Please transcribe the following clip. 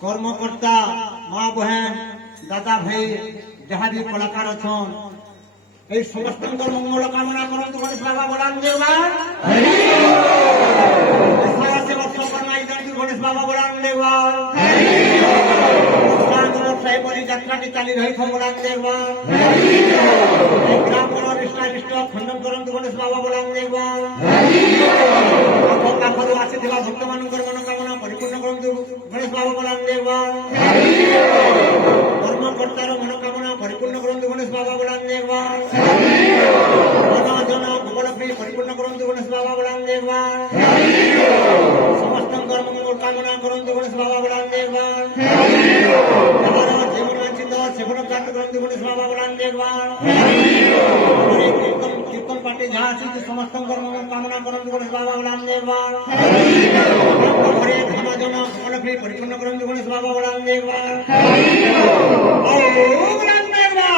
कर्मकर्ता माँ बहन दादा भाई जहाँ भी कलाकार अछन এই সমস্ত মঙ্গল কামনা করন্তু গণেশ বাবা বলান দেবা সারা সেবা সম্পর্ণাই দন্ডি গণেশ বাবা বলান দেবা সাহেবরি যাত্রাটি চালি রহিত বলান দেবা গ্রামর ইষ্টাবিষ্ট খণ্ডন করন্তু গণেশ বাবা বলান দেবা পাখରୁ ଆସିଥିବା ଭକ୍ତମାନଙ୍କର ମନୋକାମନା ପରିପୂର୍ଣ୍ଣ କରନ୍ତୁ ଗଣେଶ ବାବା ବଲାନ ଦେବା କର୍ମକର୍ତ୍ତାର ମନୋକାମନା ପରିପୂର୍ଣ୍ଣ କରନ୍ତୁ ଗଣେଶ ବାବା ବଲାନ ଦେବା ଜନ ଭୋଗଳ ପାଇଁ ପରିପୂର୍ଣ୍ଣ କରନ୍ତୁ ଗଣେଶ ବାବା ବଲାନ ଦେବା ସମସ୍ତଙ୍କର ମଙ୍ଗଳ କାମନା କରନ୍ତୁ ଗଣେଶ ବାବା ବଲାନ ଦେବା ଯାହାର ଜୀବନ ଅଞ୍ଚିତ ସେବନ ପ୍ରାପ୍ତ କରନ୍ତୁ ଗଣେଶ ବାବା ବଲାନ ଦେବା କୀର୍ତ୍ତନ ପାର୍ଟି ଯାହା ଅଛନ୍ତି ସମସ୍ତଙ୍କର ମଙ୍ଗଳ କାମନା କରନ୍ତୁ ଗଣେଶ ବାବା ବଲାନ ଦେବା ঘরে ধামা জমা ভোগল ফ্রি পরিপূর্ণ করন্তু গণেশ বাবা বলান দেবা ও বলান দেবা